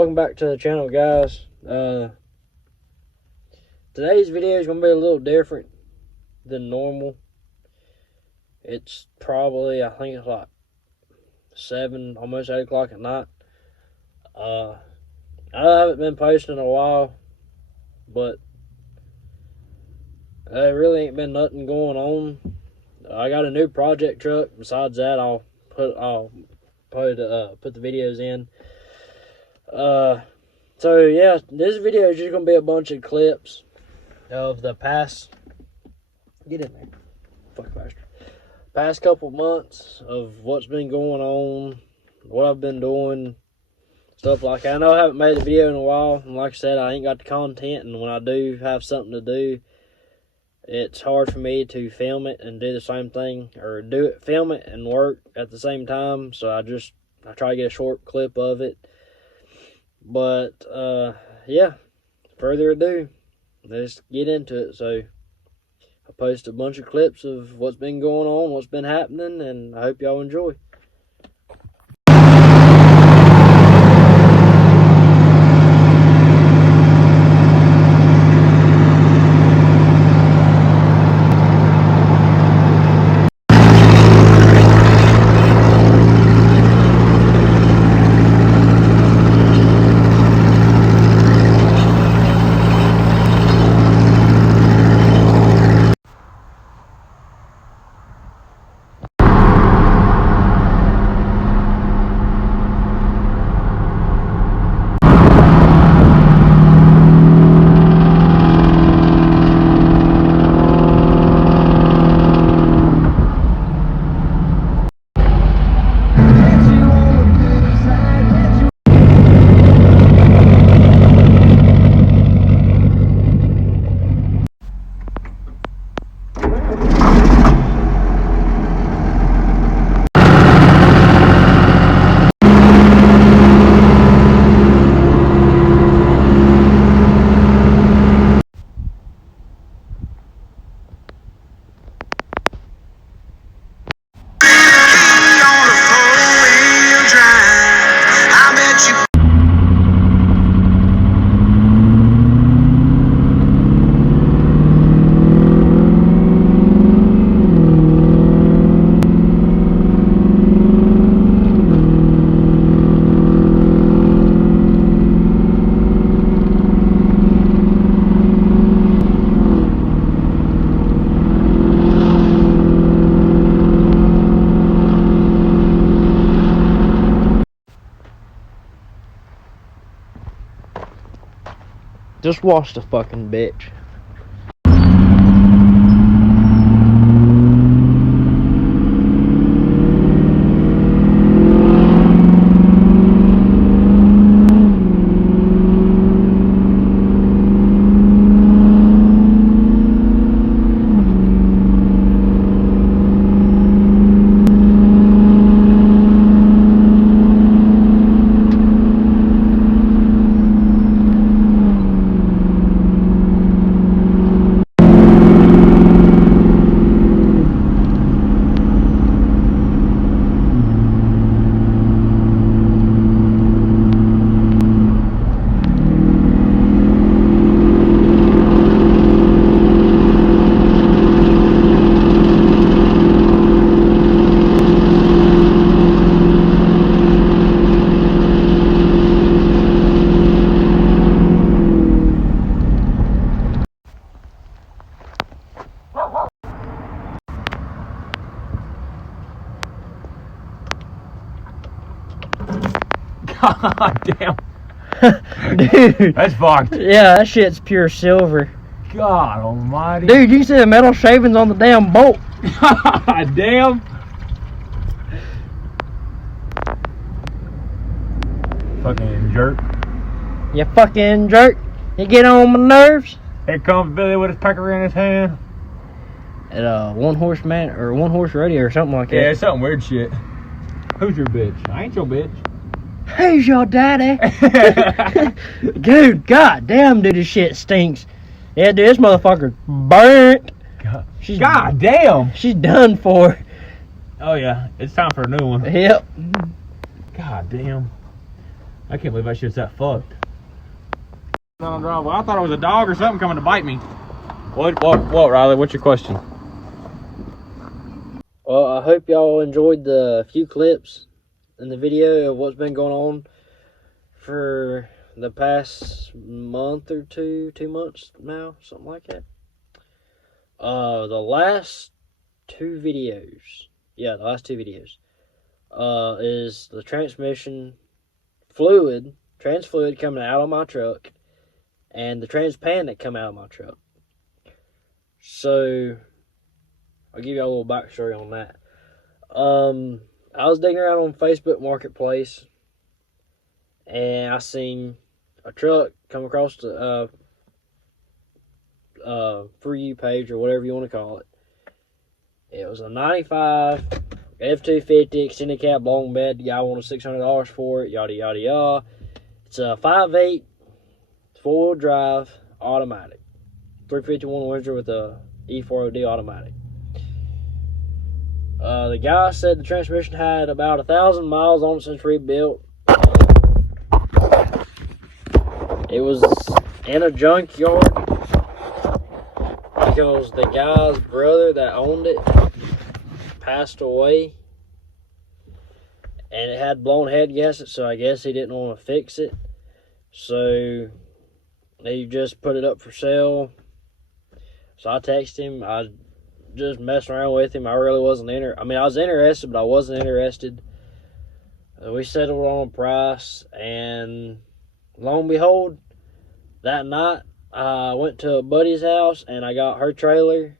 Welcome back to the channel, guys. Today's video is going to be a little different than normal. It's probably, I think it's like 7, almost 8 o'clock at night. I haven't been posting in a while, but there really ain't been nothing going on. I got a new project truck. Besides that, I'll put the videos in. So yeah, this video is just gonna be a bunch of clips of the past. Get in there, fuck bastard. Past couple months of what's been going on, what I've been doing, stuff like that. I know I haven't made a video in a while, and like I said, I ain't got the content. And when I do have something to do, it's hard for me to film it and do the same thing, or film it and work at the same time. So I try to get a short clip of it. But yeah, further ado, let's get into it. So I post a bunch of clips of what's been going on, what's been happening, and I hope y'all enjoy. Just watch the fucking bitch. God damn. Dude. That's fucked. Yeah, that shit's pure silver. God almighty. Dude, you can see the metal shavings on the damn bolt. God damn. Fucking jerk. You fucking jerk. You get on my nerves. Here comes Billy with his pecker in his hand. At a one horse radio or something like that. Yeah, it's something weird shit. Who's your bitch? I ain't your bitch. Who's your daddy? Dude, god damn, dude, this shit stinks. Yeah, dude, this motherfucker's burnt. God damn. She's done for. Oh yeah, it's time for a new one. Yep. God damn. I can't believe that shit's that fucked. On the driveway. I thought it was a dog or something coming to bite me. What, Riley? What's your question? Well, I hope y'all enjoyed the few clips in the video of what's been going on for the past month or 2 months now, something like that. The last 2 videos, is the transmission trans fluid coming out of my truck, and the trans pan that come out of my truck. So I'll give you a little backstory on that. I was digging around on Facebook Marketplace, and I seen a truck come across the For You page, or whatever you want to call it. It was a 95 F-250 extended cab long bed. The guy wanted $600 for it, yada yada yada. It's a 5.8 4-wheel drive automatic, 351 Windsor with a E4OD automatic. The guy said the transmission had about 1,000 miles on it since rebuilt. It was in a junkyard because the guy's brother that owned it passed away, and it had blown head gaskets, so I guess he didn't want to fix it. So he just put it up for sale. So I texted him. I just messing around with him. I really wasn't I was interested, but I wasn't interested. We settled on a price, and lo and behold, that night I went to a buddy's house and I got her trailer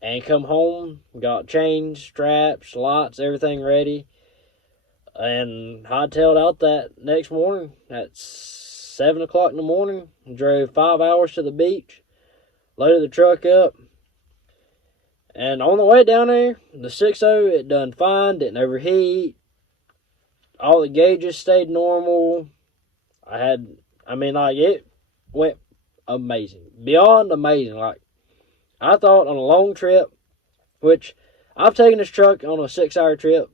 and come home, got chains, straps, lights, everything ready, and hightailed out that next morning at 7 o'clock in the morning, drove 5 hours to the beach, loaded the truck up. And on the way down there, the 6.0, it done fine, didn't overheat. All the gauges stayed normal. It went amazing. Beyond amazing. I thought on a long trip, which I've taken this truck on a 6-hour trip,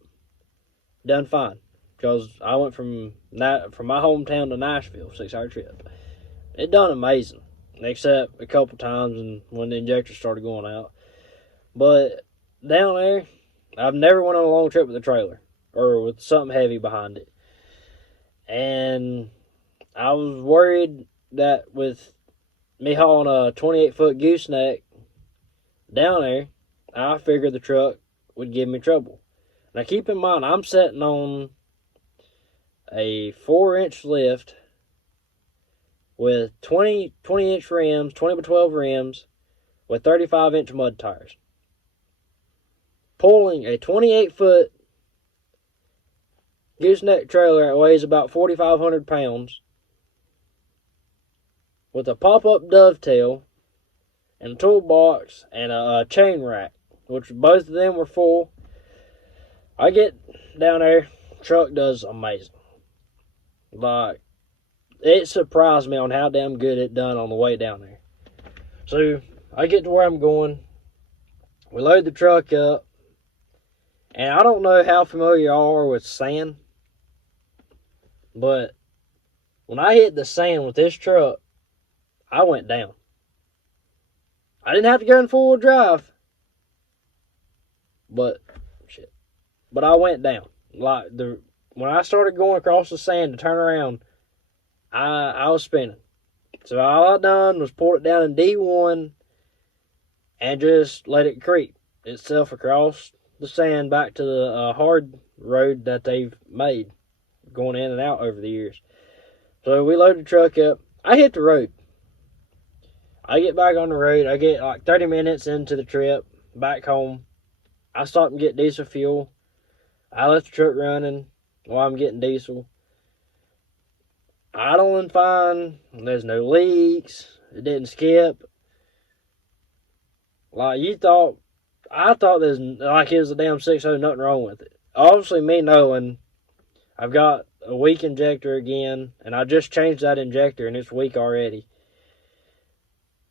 done fine. Because I went from my hometown to Nashville, 6-hour trip. It done amazing. Except a couple times and when the injector started going out. But down there, I've never went on a long trip with a trailer or with something heavy behind it. And I was worried that with me hauling a 28-foot gooseneck down there, I figured the truck would give me trouble. Now keep in mind, I'm sitting on a 4-inch lift with 20-inch rims, 20x12 rims with 35-inch mud tires. Pulling a 28-foot gooseneck trailer that weighs about 4,500 pounds with a pop-up dovetail and a toolbox and a chain rack, which both of them were full. I get down there, truck does amazing. It surprised me on how damn good it done on the way down there. So I get to where I'm going. We load the truck up. And I don't know how familiar y'all are with sand, but when I hit the sand with this truck, I went down. I didn't have to go in 4-wheel drive, but I went down. When I started going across the sand to turn around, I was spinning. So all I done was pull it down in D1 and just let it creep itself across the sand back to the hard road that they've made going in and out over the years. So we loaded the truck up. I hit the road. I get back on the road. I get 30 minutes into the trip back home. I stop and get diesel fuel. I left the truck running while I'm getting diesel. Idling fine. There's no leaks. It didn't skip. I thought there's it was a damn 6.0, nothing wrong with it. Obviously, me knowing I've got a weak injector again, and I just changed that injector, and it's weak already.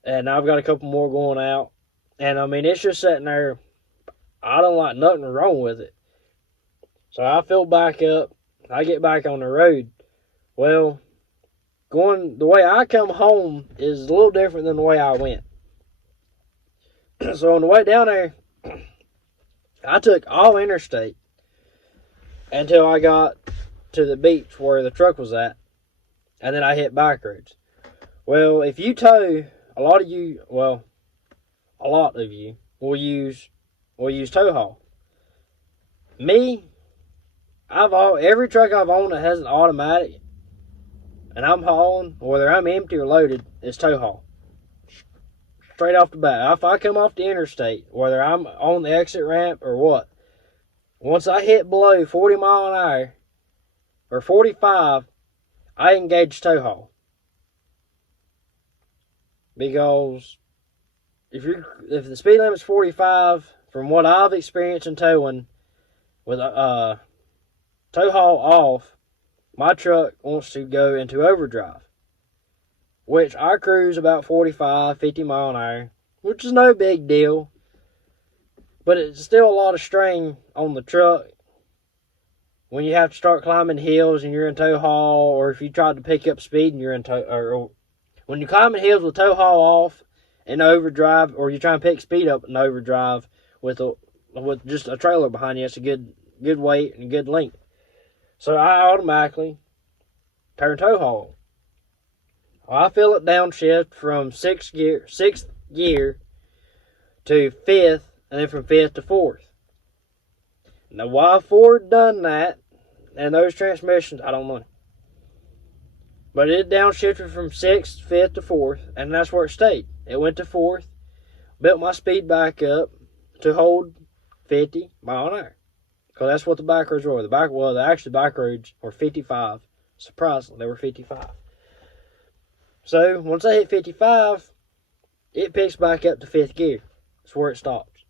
And I've got a couple more going out. And it's just sitting there. I don't nothing wrong with it. So I fill back up. I get back on the road. Well, the way I come home is a little different than the way I went. So on the way down there, I took all interstate until I got to the beach where the truck was at, and then I hit back roads. Well, if you tow, a lot of you will use tow haul. Me, every truck I've owned that has an automatic, and I'm hauling, whether I'm empty or loaded, is tow haul. Straight off the bat. If I come off the interstate, whether I'm on the exit ramp or what, once I hit below 40 mile an hour, or 45, I engage tow haul. Because if the speed limit's 45, from what I've experienced in towing, with tow haul off, my truck wants to go into overdrive, which I cruise about 45, 50 mile an hour, which is no big deal, but it's still a lot of strain on the truck when you have to start climbing hills and you're in tow haul, or if you try to pick up speed and you're in or when you're climbing hills with tow haul off in overdrive, or you try and pick speed up in overdrive with just a trailer behind you, it's a good weight and good length. So I automatically turn tow haul. I feel it downshift from sixth gear to fifth, and then from fifth to fourth. Now why Ford done that and those transmissions, I don't know. But it downshifted from sixth, fifth to fourth, and that's where it stayed. It went to fourth, built my speed back up to hold 50 mile an hour. Because that's what the back roads were. The back roads were 55. Surprisingly, they were 55. So, once I hit 55, it picks back up to fifth gear. That's where it stops.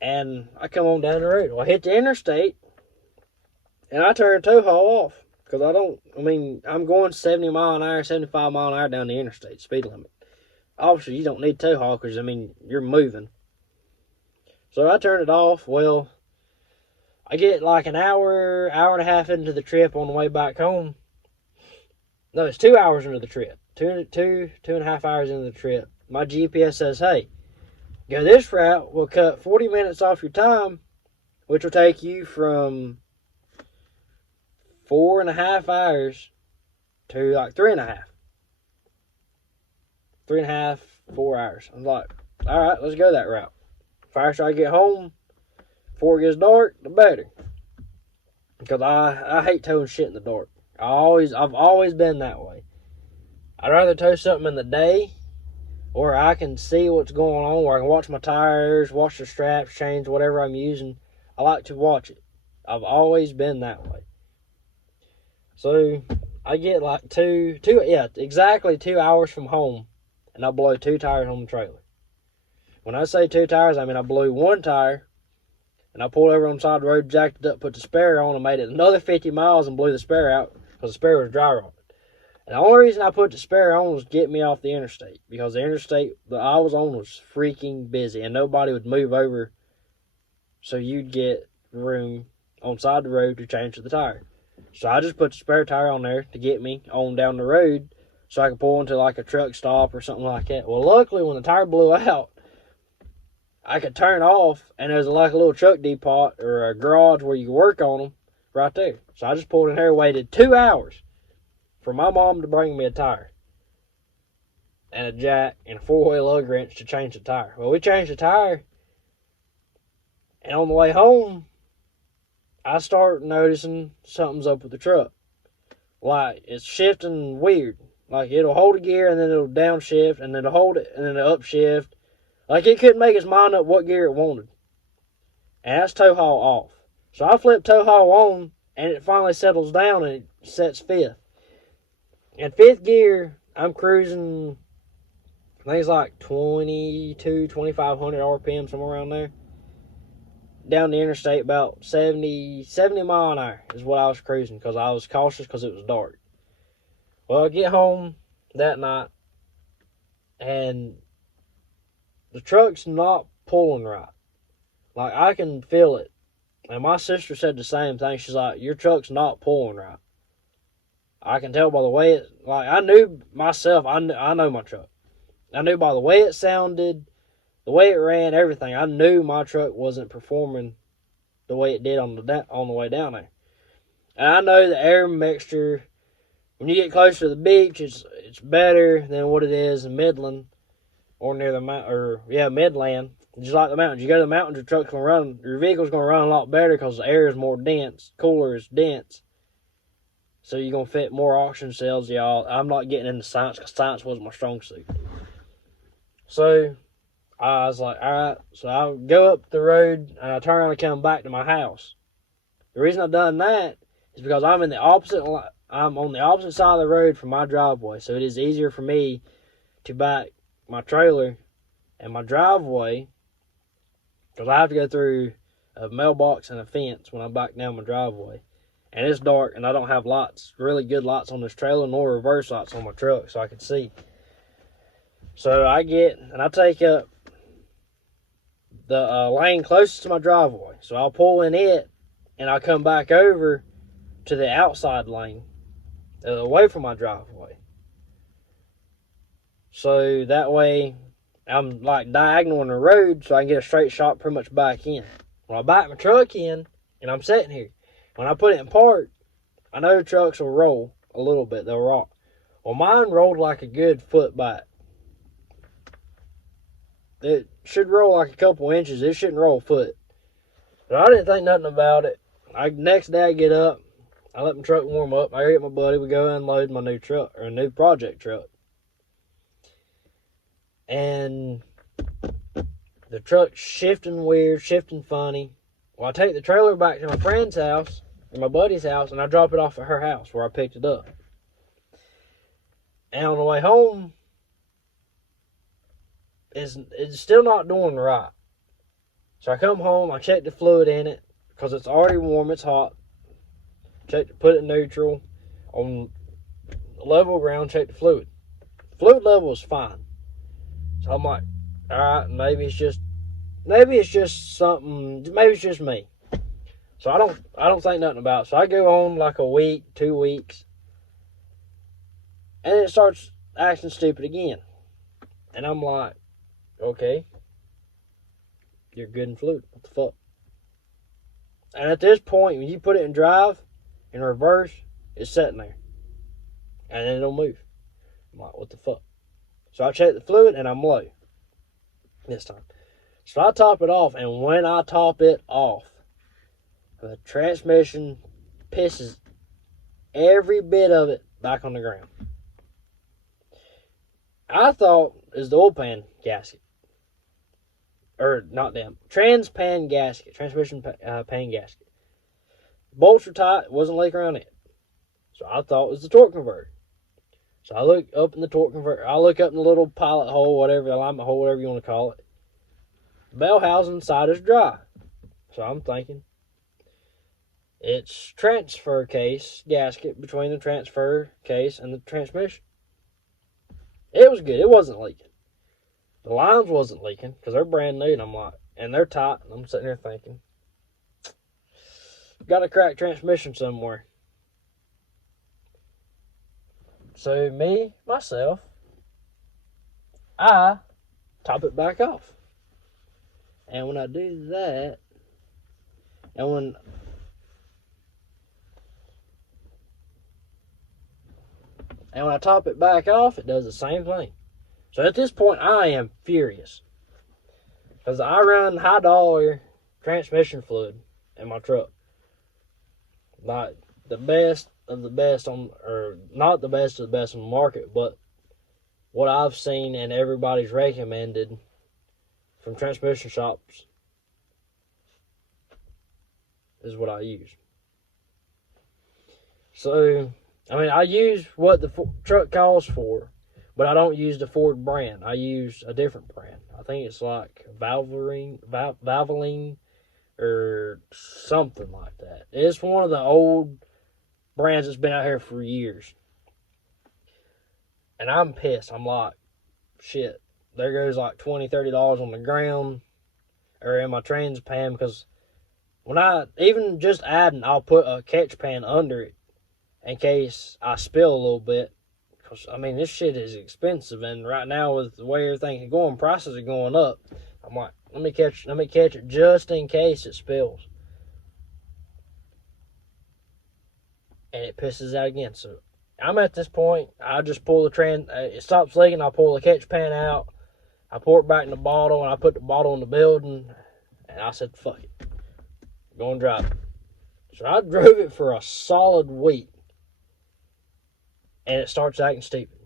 And I come on down the road. Well, I hit the interstate, and I turn tow haul off. Because I'm going 70 mile an hour, 75 mile an hour down the interstate, speed limit. Obviously, you don't need tow haul because, you're moving. So I turn it off. Well, I get like an hour and a half into the trip on the way back home. No, it's 2 hours into the trip. Two and a half hours into the trip. My GPS says, hey, go this route. We'll cut 40 minutes off your time, which will take you from 4.5 hours to like 3.5. 3.5, 4 hours. I'm like, all right, let's go that route. Faster I get home, before it gets dark, the better. Because I hate towing shit in the dark. I've always been that way. I'd rather tow something in the day, where I can see what's going on, where I can watch my tires, watch the straps, chains, whatever I'm using. I like to watch it. I've always been that way. So I get like exactly 2 hours from home, and I blow 2 tires on the trailer. When I say 2 tires, I mean I blew 1 tire, and I pulled over on the side of the road, jacked it up, put the spare on, and made it another 50 miles and blew the spare out because the spare was dry rotted. And the only reason I put the spare on was to get me off the interstate, because the interstate that I was on was freaking busy, and nobody would move over, so you'd get room on the side of the road to change the tire. So I just put the spare tire on there to get me on down the road so I could pull into like a truck stop or something like that. Well, luckily when the tire blew out, I could turn off, and there's like a little truck depot or a garage where you can work on them right there. So I just pulled in there, waited 2 hours for my mom to bring me a tire and a jack and a 4-wheel lug wrench to change the tire. Well, we changed the tire, and on the way home, I start noticing something's up with the truck. Like, it's shifting weird. Like, it'll hold a gear, and then it'll downshift, and then it'll hold it, and then it'll upshift. Like, it couldn't make its mind up what gear it wanted. And that's tow haul off. So I flip tow haul on, and it finally settles down, and it sets fifth. In fifth gear, I'm cruising, I think it's like 2,500 RPM, somewhere around there. Down the interstate, about 70 mile an hour is what I was cruising, because I was cautious because it was dark. Well, I get home that night, and the truck's not pulling right. Like, I can feel it And my sister said the same thing. She's like, your truck's not pulling right. I can tell by the way it, like, I knew myself, I know my truck. I knew by the way it sounded, the way it ran, everything. I knew my truck wasn't performing the way it did on the way down there. And I know the air mixture, when you get closer to the beach, it's better than what it is in Midland or near the Midland. Just like the mountains. You go to the mountains, your vehicle's gonna run a lot better because the air is more dense, cooler is dense. So you're going to fit more oxygen cells, y'all. I'm not getting into science because science wasn't my strong suit. So I was like, all right. So I'll go up the road and I turn around and come back to my house. The reason I've done that is because I'm on the opposite side of the road from my driveway. So it is easier for me to back my trailer and my driveway because I have to go through a mailbox and a fence when I back down my driveway. And it's dark, and I don't have lights, really good lights on this trailer, nor reverse lights on my truck, so I can see. So I take up the lane closest to my driveway. So I'll pull in it, and I'll come back over to the outside lane, away from my driveway. So that way, I'm like diagonal on the road, so I can get a straight shot pretty much back in. When I back my truck in, and I'm sitting here, when I put it in park, I know the trucks will roll a little bit. They'll rock. Well, mine rolled like a good foot back. It should roll like a couple inches. It shouldn't roll a foot. But I didn't think nothing about it. Next day I get up. I let my truck warm up. I get my buddy. We go unload my new truck, or a new project truck. And the truck's shifting weird, shifting funny. Well, I take the trailer back to my friend's house, or my buddy's house, and I drop it off at her house where I picked it up. And on the way home, it's still not doing right. So I come home, I check the fluid in it, because it's already warm, it's hot. Put it neutral. On level ground, check the fluid. Fluid level is fine. So I'm like, alright, maybe it's just something, maybe it's just me. So I don't think nothing about it. So I go on like a week, 2 weeks, and it starts acting stupid again. And I'm like, okay, you're good in fluid. What the fuck? And at this point, when you put it in drive, in reverse, it's sitting there. And then it'll move. I'm like, what the fuck? So I check the fluid, and I'm low this time. So I top it off, and when I top it off, the transmission pisses every bit of it back on the ground. I thought it was the oil pan gasket. Or, not them. Transmission pan gasket. Bolts were tight, wasn't leaking around it. So I thought it was the torque converter. So I look up in the torque converter. I look up in the little pilot hole, whatever, the alignment hole, whatever you want to call it. The bell housing side is dry. So I'm thinking, it's transfer case gasket between the transfer case and the transmission. It was good. It wasn't leaking. The lines wasn't leaking because they're brand new, and I'm like, and they're tight. And I'm sitting there thinking, got a cracked transmission somewhere. So myself, I top it back off. And when I do that, and when I top it back off, it does the same thing. So at this point, I am furious. Because I run high dollar transmission fluid in my truck. Like the best of the best or not the best of the best on the market, but what I've seen and everybody's recommended from transmission shops is what I use. So, I mean, I use what the truck calls for, but I don't use the Ford brand. I use a different brand. I think it's like Valvoline or something like that. It's one of the old brands that's been out here for years. And I'm pissed. I'm like, shit, there goes like $20, $30 on the ground or in my trans pan because when I, even just adding, I'll put a catch pan under it in case I spill a little bit. Because, I mean, this shit is expensive. And right now, with the way everything's going, prices are going up. I'm like, let me catch it just in case it spills. And it pisses out again. So I'm at this point, I just pull it stops leaking, I pull the catch pan out, I pour it back in the bottle, and I put the bottle in the building, and I said, fuck it. I'm going to drive it. So I drove it for a solid week, and it starts acting stupid.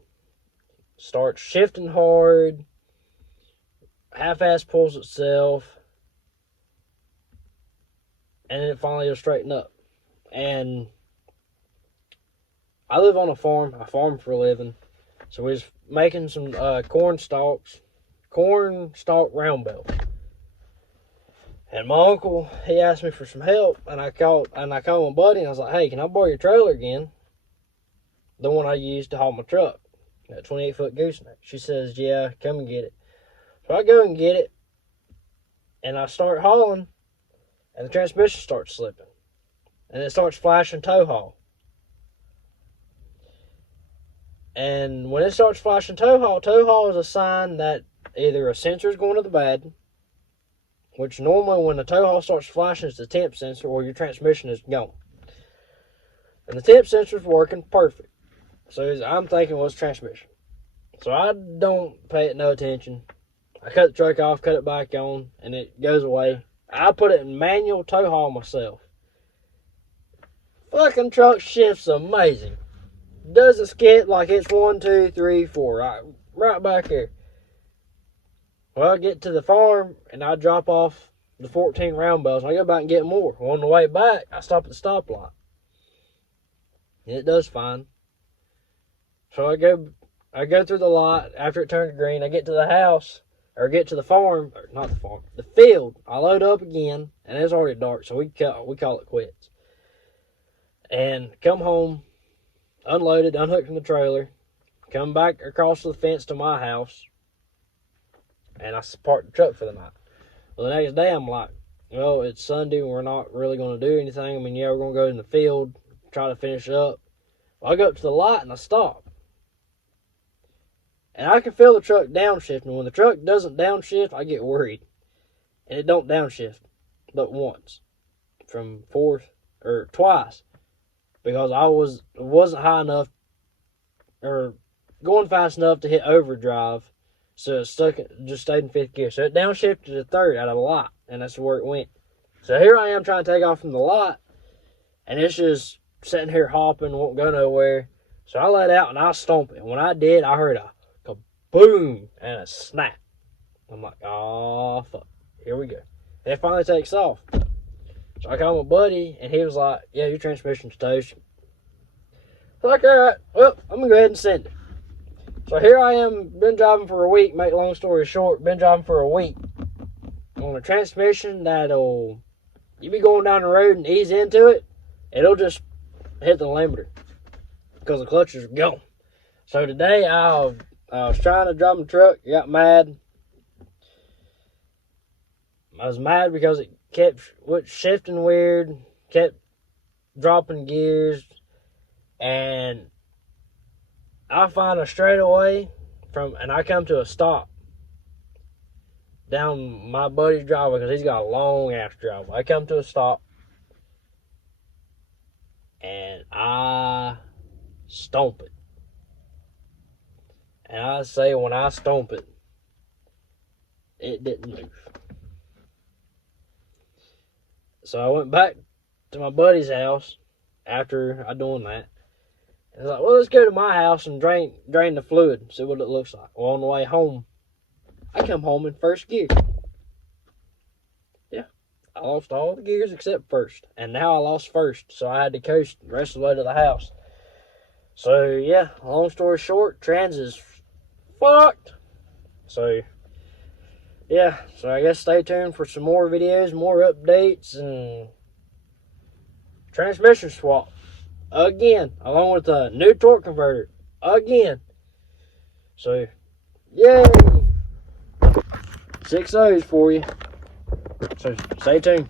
Starts shifting hard, half-ass pulls itself, and then it finally will straighten up. And I live on a farm. I farm for a living. So we was making some corn stalk round belts. And my uncle, he asked me for some help, and I called my buddy, and I was like, hey, can I borrow your trailer again? The one I used to haul my truck, that 28-foot gooseneck. She says, yeah, come and get it. So I go and get it, and I start hauling, and the transmission starts slipping. And it starts flashing tow haul. And when it starts flashing tow haul is a sign that either a sensor is going to the bad, which normally when the tow haul starts flashing, it's the temp sensor, or your transmission is gone. And the temp sensor is working perfect. So I'm thinking, well, it's transmission. So I don't pay it no attention. I cut the truck off, cut it back on, and it goes away. I put it in manual tow haul myself. Fucking truck shifts amazing. Doesn't skip like it's 1, 2, 3, 4. Right back here. Well, I get to the farm and I drop off the 14 round belts. I go back and get more. Well, on the way back, I stop at the stoplight. And it does fine. So I go through the lot after it turns green. I get to the house, or get to the farm, or not the farm, the field. I load up again, and it's already dark, so we call it quits. And come home, unloaded, unhooked from the trailer, come back across the fence to my house, and I parked the truck for the night. Well, the next day I'm like, well, it's Sunday, we're not really going to do anything. I mean, yeah, we're going to go in the field, try to finish up. Well, I go up to the lot and I stop. And I can feel the truck downshifting. When the truck doesn't downshift, I get worried. And it don't downshift but once. From fourth, or twice. Because I wasn't high enough, or going fast enough to hit overdrive, so it just stayed in fifth gear. So it downshifted to third out of the lot, and that's where it went. So here I am trying to take off from the lot, and it's just sitting here hopping, won't go nowhere. So I let out and I stomp it. When I did, I heard a kaboom and a snap. I'm like, oh fuck, here we go. And it finally takes off. So I called my buddy, and he was like, yeah, your transmission's toast. I'm like, all right, well, I'm going to go ahead and send it. So here I am, been driving for a week, make long story short, been driving for a week on a transmission that'll, you be going down the road and ease into it, it'll just hit the limiter because the clutches are gone. So today I was trying to drive my truck, got mad. I was mad because it kept shifting weird, kept dropping gears, and I find a straightaway and I come to a stop down my buddy's driveway because he's got a long ass driveway. I come to a stop and I stomp it. And I say when I stomp it, it didn't move. So I went back to my buddy's house after I done that. And I was like, well, let's go to my house and drain the fluid, see what it looks like. Well, on the way home, I come home in first gear. Yeah, I lost all the gears except first. And now I lost first, so I had to coast the rest of the way to the house. So, yeah, long story short, trans is fucked. So, yeah, so I guess stay tuned for some more videos, more updates, and transmission swap. Again, along with a new torque converter. Again. So, yay! 6 O's for you. So, stay tuned.